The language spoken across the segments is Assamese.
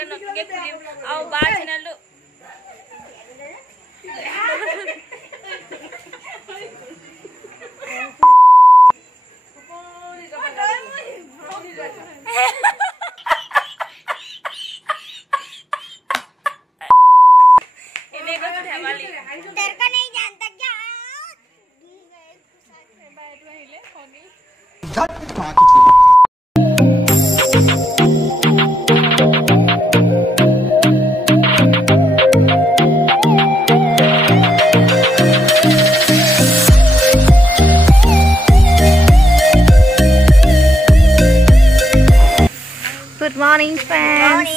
এটা নতুনকে খুলিম আৰু বা চেনেলটো Good morning, friends.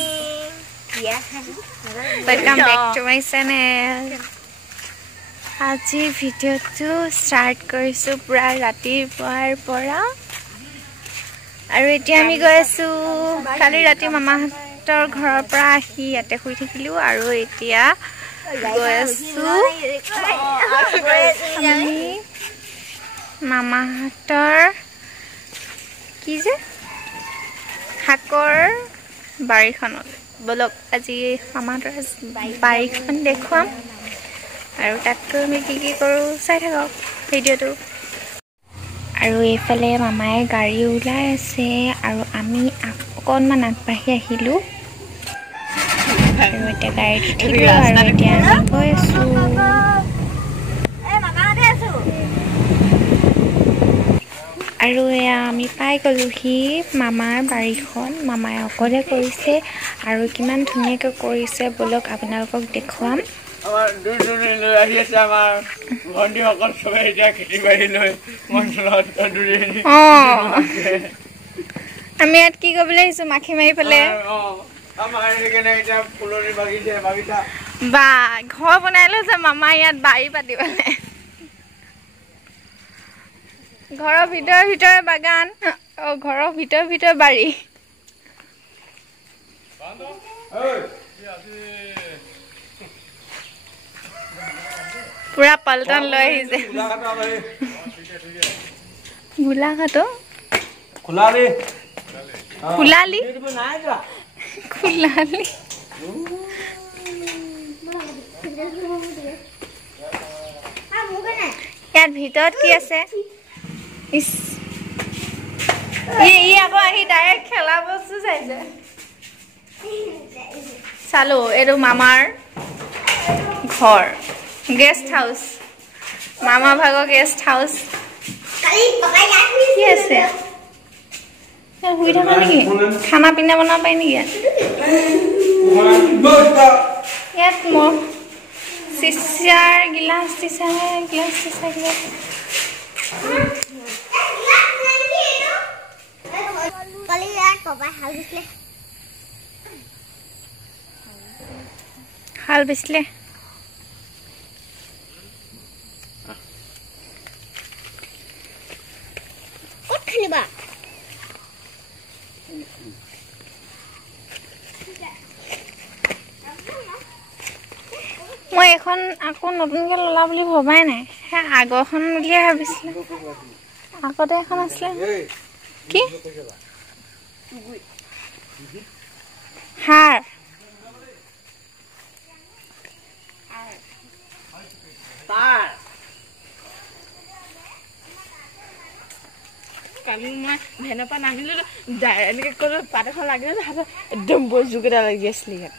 Welcome back to my channel. আজি ভিডিওটো স্টাৰ্ট কৰিছো পুৰা ৰাতিপুৱাৰ পৰা আৰু এতিয়া আমি গৈ আছো কালি ৰাতি মামাহঁতৰ ঘৰৰ পৰা আহি ইয়াতে শুই থাকিলো আৰু এতিয়া গৈ আছো আমি মামাহঁতৰ কি যে শাকৰ বাৰীখনত বলক আজি মামাহঁতৰ বাৰীখন দেখুৱাম আৰু তাতকৈ আমি কি কৰো চাই থাকক ভিডিওটো আৰু এইফালে মামায়ে গাড়ী ওলাই আছে আৰু আমি অকণমান আগবাঢ়ি আহিলো আৰু এতিয়া গাড়ীত উঠিলো আৰু এতিয়া আমি গৈ আছো আৰু এয়া আমি পাই গ'লোহি মামাৰ বাৰীখন মামায়ে অকলে কৰিছে আৰু কিমান ধুনীয়াকৈ কৰিছে বলক আপোনালোকক দেখুৱাম আমাৰ দুজনে লৈ আহি আছে আমাৰ ভণ্টিসকল সবে এতিয়া খেতি বাৰী লৈ মঞ্চলত দুজনী আমি ইয়াত কি কৰিবলৈ আহিছো মাখি মাৰি পেলে আমাৰ এইকাৰণে এতিয়া ফুলনি বাগিচা বা ঘৰ বনাই লৈছে মামা ইয়াত বাৰী পাতিবলে ঘৰৰ ভিতৰে বাগান ঘৰৰ ভিতৰে বাৰী পুৰা পল্টন লৈ আহিছে গোলাঘাটো খোলালি ইয়াত ভিতৰত কি আছে আকৌ আহি ডাইৰেক্ট খেলা বস্তু চাইছে চালো এইটো মামাৰ ঘৰ গেষ্ট হাউস মামা ভাগৰ গেষ্ট হাউস কি আছে শুই থকা নেকি খানা পিনা বনাব পাৰি নেকি ইয়াত মোৰ চিচাৰ গিলাচ হাল বেচিলে মই এখন আকৌ নতুনকে ললা বুলি ভবাই নাই আগৰখন বুলিয়ে ভাবিছিলো আগতে এখন আছিলে কি হাৰ কালি মই ভেনৰ পৰা নামিলো এনেকে কলো পাত এখন লাগিলে একদম বৰ জোক এটা লাগি আছিলে ইয়াত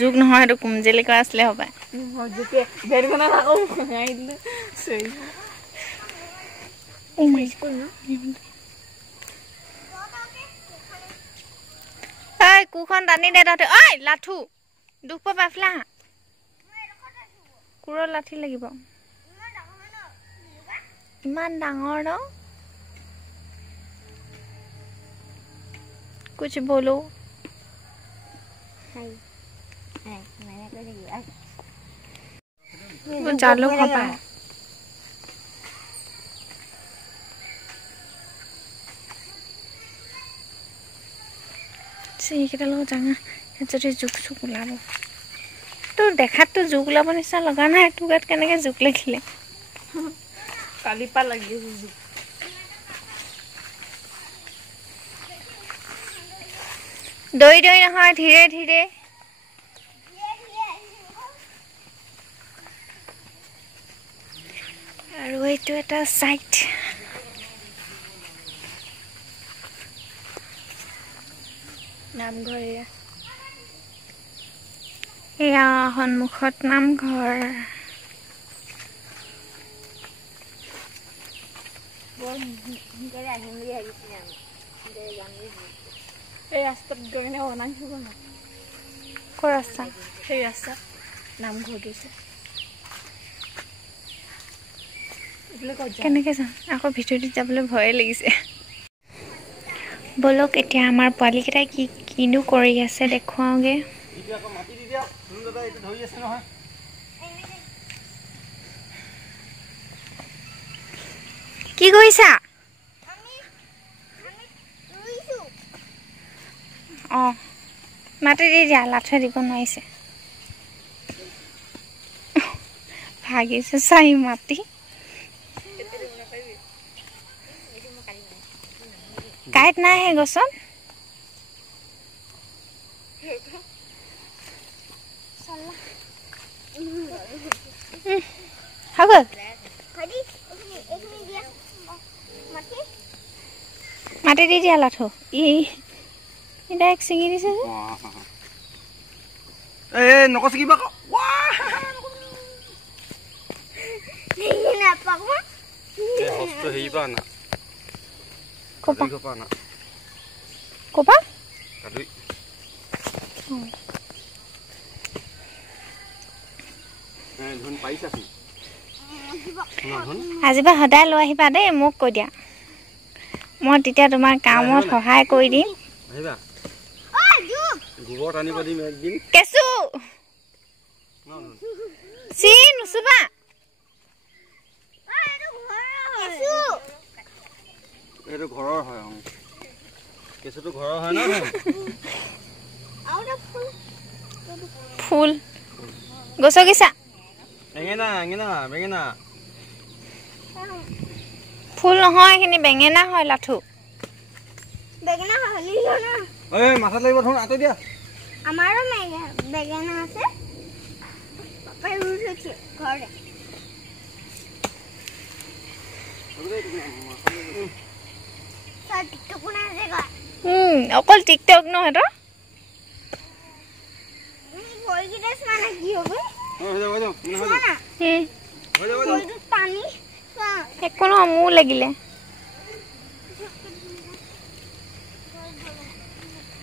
যুগ নহয় এইটো কুমজেলিকা আছিলে হবাই ভেনখনত আকৌ ভঙাই দিলো কুখন টানি দে তহঁতে ঐ লাঠু দুখ পাবা ফ্লা কুৰৰ লাঠি লাগিব ইমান ডাঙৰ ন कुछ बोलो जालो खपा সেইকেইটা লগত জাঙা যদি জোক চোক ওলাব তোৰ দেখাততো জোক ওলাব নিচিনা লগা নাই তোৰ গাত কেনেকে জোক লাগিলে কালি পা লাগি আছে জোক দৈ দৈ নহয় ধীৰে ধীৰে আৰু এইটো এটা সাইট নামঘৰ এয়া সন্মুখত নামঘৰ এই ৰাস্তাত গৈ কিনে বনাই থব না ক'ৰ ৰাস্তা সেই ৰাস্তা নামঘৰটো আছে কেনেকৈ যাম আকৌ ভিতৰত যাবলৈ ভয়ে লাগিছে বলক এতিয়া আমাৰ পোৱালীকেইটাই কিনো কৰি আছে দেখুৱাওঁগৈ কি কৰিছা অঁ মাটি দি দিয়া লাঠে দিব নোৱাৰিছে ভাগিছে চাই মাটি কাইট নাই হে গছত হৈ গ'ল মাটি দি দিয়া লাঠো ডাইৰেক্ট ছিঙি দিছে যে নকচিকিবা ক'পা আজিবা সদায় লৈ আহিবা দেই মোক কৈ দিয়া মই তেতিয়া তোমাৰ কামত সহায় কৰি দিম কেঁচু চি নুচুবা এইটো ঘৰৰ হয় কেঁচুটো ঘৰৰ হয় ন ফুল গছকিছা বেঙেনা বেঙেনা ফুল নহয় এইখিনি বেঙেনা হয় লাঠু বেঙেনা হলি না ঐ মাথাত লাগিব ধৰ আতৈ দিয়া আমাৰো বেঙেনা আছে পাপাই ৰুই থৈছে ঘৰতে অকল টিকটক ন এটা একো নহয় মোৰ লাগিলে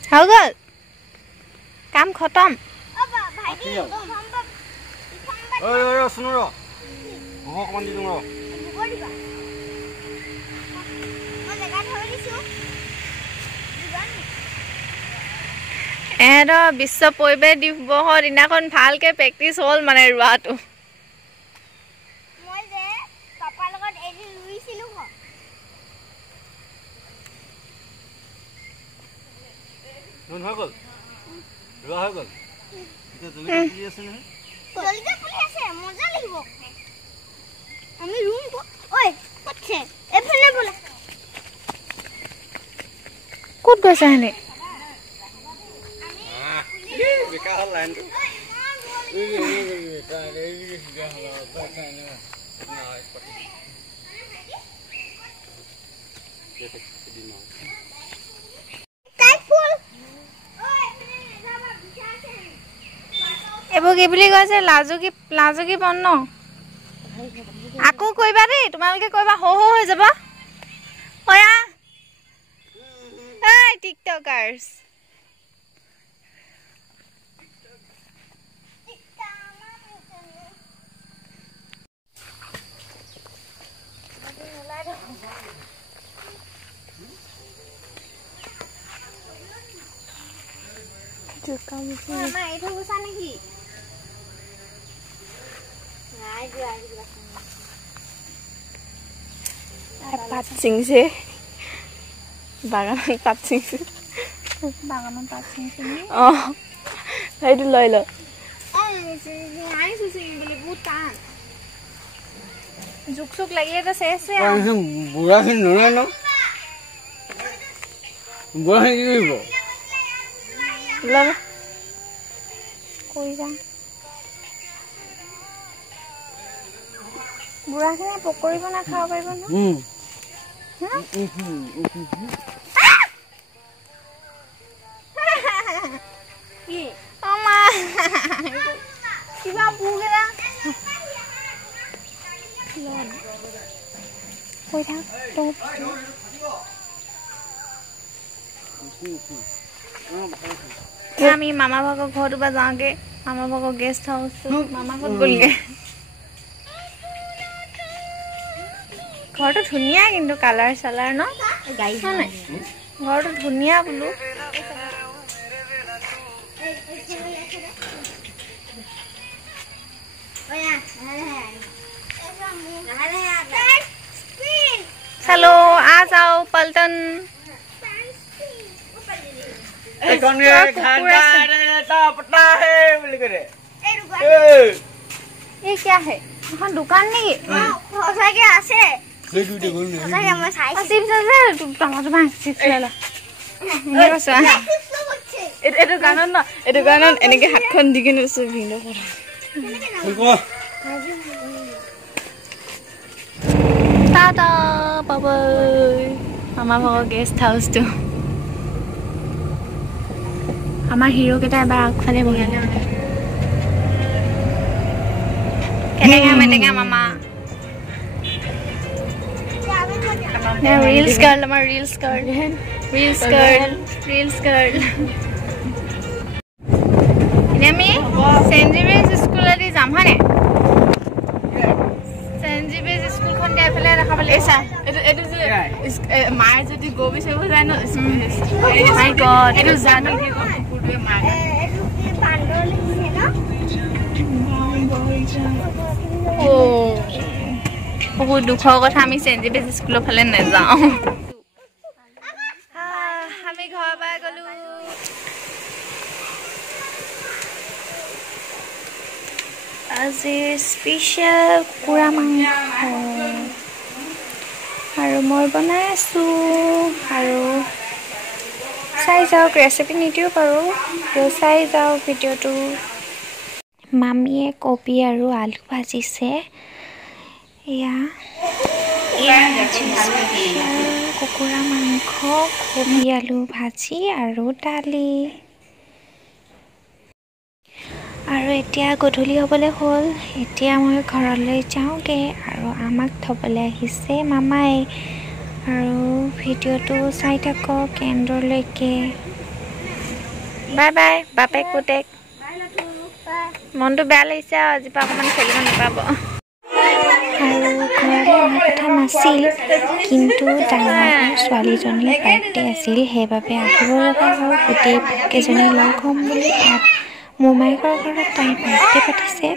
হৈ গ'ল কাম খতম শুনো ৰ অকণমান দি দিওঁ ৰ এহেঁতৰ বিশ্ব পৰিৱেশ দিৱসৰ দিনাখন ভালকে প্ৰেক্টিচ হ'ল মানে ৰোৱাটো মই যে পাপাৰ লগত এদিন ৰুইছিলো হৈ গ'ল ৰোৱা হৈ গ'ল এতিয়া জলকীয়া পুলি আছে নহয় জলকীয়া পুলি আছে মজা লাগিব আমি ৰুম ঐ কতছে এফালে বলা ক'ত গৈছা হেনে বেকা হ'ল লাইনটো এইবোৰ কি বুলি কৈছে লাজুকী বন ন আকৌ কৰিবা দেই তোমালোকে কৰিবা হৈ যাব অয়া এই টিকটকাৰ্ছ Mama, itu urusan lagi. পাত ছিঙিছে বাগানত পাত ছিঙিছে অঁ সেইটো লৈ ল জোক চোক লাগিলে তো শেষ বুঢ়াখিনি নোলায় ন বুঢ়াখিনি কি কৰিব ল কৈ যা বুঢ়াখিনি পকৰি বনাই খাব পাৰিব ন কিবা বুকেৰা কৈ থাক আমি মামা ভাগৰ ঘৰটো বা যাওঁগে মামা ভাগৰ গেষ্ট হাউচ মামা ঘৰত গ'লগে ঘৰটো ধুনীয়া কিন্তু কালাৰ চালাৰ ন ঘৰটো ধুনীয়া বোলো चलो आ जाओ पलटन ये क्या है वहाँ दुकान नहीं এনেকে হাতখন দি কিনে टाटा बाय मामा भागৰ गेस्ट हाउसটো আমাৰ হিৰো কেটা এবাৰ আগফালে বহি কেনেকা মেটেঙা মামা रील्स कर लमा रील्स कर इनेमी सेंट जेवियर्स स्कूल आदि जाम हने सेंट जेवियर्स स्कूल खन दे फेले राखाबले एसा एटु जे माय जदि गोबी से बुझाय न माय गॉड एटु जानो कि पुडे माय एटु के पांडो लिखছে न ओ बहुत दुखर कथा आमी सेंट जेवियर्स स्कूल फाले न जाऊ আমি ঘৰ পাই গলো আজি স্পেশাল কুকুৰা মাংস আৰু মই বনাই আছো আৰু চাই যাওক ৰেচিপি নিদিও পাৰো চাই যাওক ভিডিঅ'টো মামীয়ে কবি আৰু আলু ভাজিছে এয়া কুকুৰা মাংস কবি আলু ভাজি আৰু দালি আৰু এতিয়া গধূলি হ'বলৈ হ'ল এতিয়া মই ঘৰলৈ যাওঁগে আৰু আমাক থবলৈ আহিছে মামাই আৰু ভিডিঅ'টো চাই থাকক এণ্ডলৈকে বাই বাই বাপেক পুতেক মনটো বেয়া লাগিছে আৰু আজি পৰা অকণমান খেলিব নাপাব আৰু ঘৰলৈ অহা কথা নাছিল কিন্তু ডাঙৰ ছোৱালীজনীৰ বাৰ্থডে আছিল সেইবাবে আহিব লগা হ'ল গোটেইকেইজনী লগ হ'ম বুলি মোমাইকৰ ঘৰত তাই বাৰ্থডে পাতিছে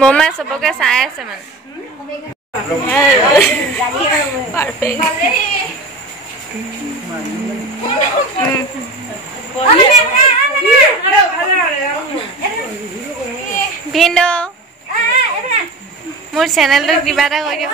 मोमा सबके चाय আছে মানে পাৰফেক্ট ভিন্দ মোৰ চ্যানেলটো কিবা এটা কৰি দিও